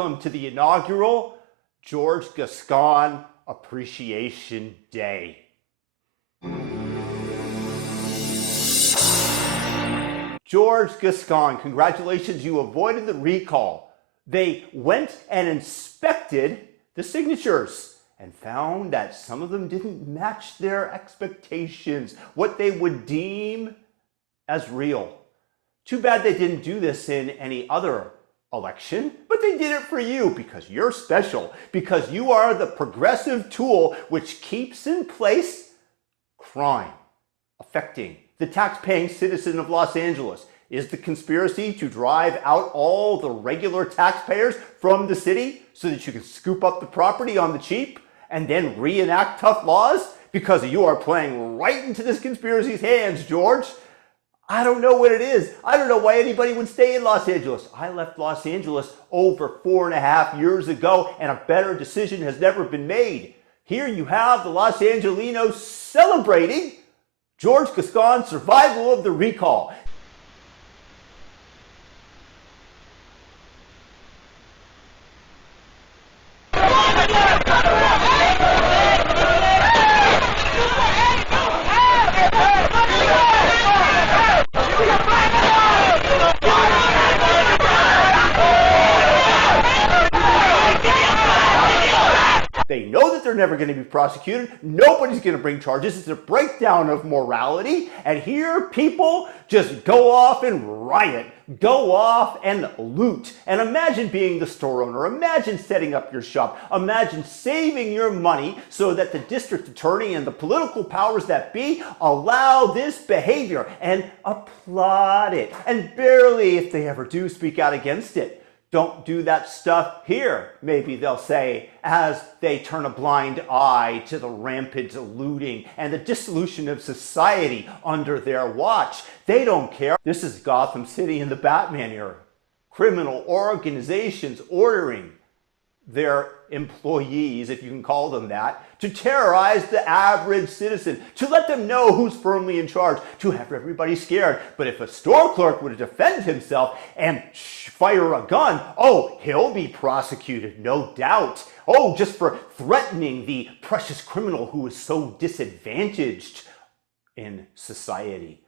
welcome to the inaugural George Gascon Appreciation Day. George Gascon, congratulations, you avoided the recall. They went and inspected the signatures and found that some of them didn't match their expectations, what they would deem as real. Too bad they didn't do this in any other election, but they did it for you because you're special, because you are the progressive tool which keeps in place crime affecting the tax-paying citizen of Los Angeles. Is the conspiracy to drive out all the regular taxpayers from the city so that you can scoop up the property on the cheap and then reenact tough laws? Because you are playing right into this conspiracy's hands, George. I don't know what it is. I don't know why anybody would stay in Los Angeles. I left Los Angeles over 4.5 years ago, and a better decision has never been made. Here you have the Los Angelinos celebrating George Gascon's survival of the recall. They know that they're never going to be prosecuted. Nobody's going to bring charges. It's a breakdown of morality. And here people just go off and riot, go off and loot. And imagine being the store owner. Imagine setting up your shop. Imagine saving your money so that the district attorney and the political powers that be allow this behavior and applaud it. And barely, if they ever do, speak out against it. Don't do that stuff here, maybe they'll say, as they turn a blind eye to the rampant looting and the dissolution of society under their watch. They don't care. This is Gotham City in the Batman era. Criminal organizations ordering their employees, if you can call them that, to terrorize the average citizen, to let them know who's firmly in charge, to have everybody scared. But if a store clerk were to defend himself and fire a gun, oh, he'll be prosecuted, no doubt. Oh, just for threatening the precious criminal who is so disadvantaged in society.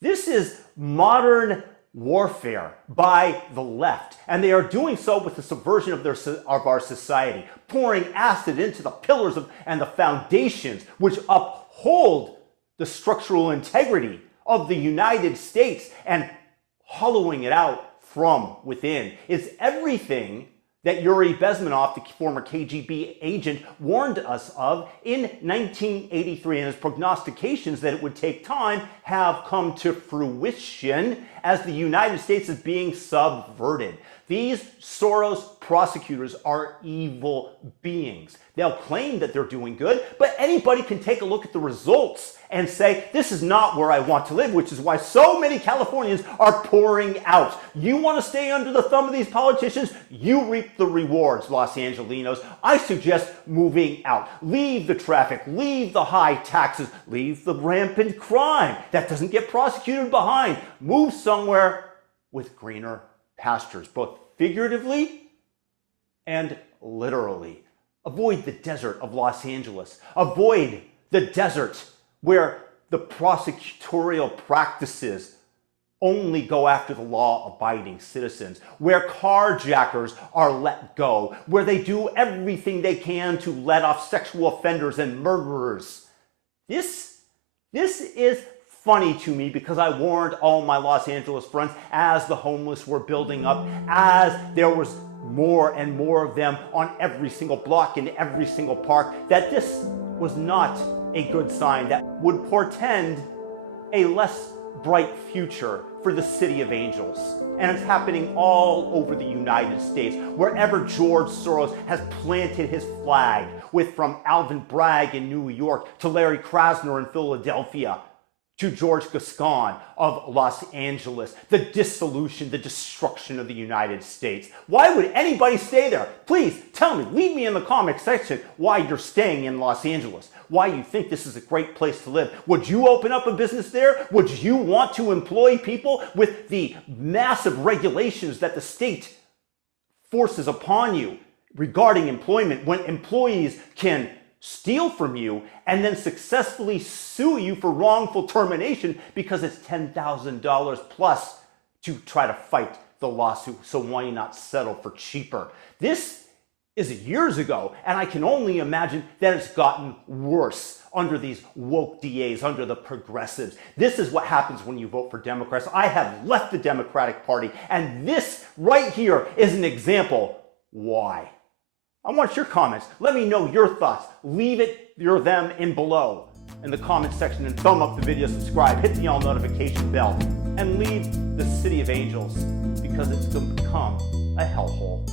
This is modern warfare by the left, and they are doing so with the subversion of our society, pouring acid into the pillars and the foundations which uphold the structural integrity of the United States and hollowing it out from within. It's everything that Yuri Bezmenov, the former KGB agent, warned us of in 1983, and his prognostications that it would take time have come to fruition as the United States is being subverted. These Soros prosecutors are evil beings. They'll claim that they're doing good, but anybody can take a look at the results and say, this is not where I want to live, which is why so many Californians are pouring out. You want to stay under the thumb of these politicians? You reap the rewards, Los Angelinos. I suggest moving out. Leave the traffic, leave the high taxes, leave the rampant crime that doesn't get prosecuted behind. Move somewhere with greener pastures, both figuratively and literally. Avoid the desert of Los Angeles. Avoid the desert where the prosecutorial practices only go after the law-abiding citizens, where carjackers are let go, where they do everything they can to let off sexual offenders and murderers. This is funny to me because I warned all my Los Angeles friends as the homeless were building up, as there was more and more of them on every single block in every single park, that this was not a good sign, that would portend a less bright future for the City of Angels. And it's happening all over the United States, wherever George Soros has planted his flag, with from Alvin Bragg in New York to Larry Krasner in Philadelphia, to George Gascon of Los Angeles, the dissolution, the destruction of the United States. Why would anybody stay there? Please tell me, leave me in the comment section why you're staying in Los Angeles, why you think this is a great place to live. Would you open up a business there? Would you want to employ people with the massive regulations that the state forces upon you regarding employment, when employees can steal from you and then successfully sue you for wrongful termination because it's $10,000 plus to try to fight the lawsuit. So why not settle for cheaper? This is years ago, and I can only imagine that it's gotten worse under these woke DAs, under the progressives. This is what happens when you vote for Democrats. I have left the Democratic Party, and this right here is an example why. I want your comments. Let me know your thoughts. Leave them in below in the comment section, and thumb up the video, subscribe, hit the all notification bell, and leave the City of Angels, because it's become a hellhole.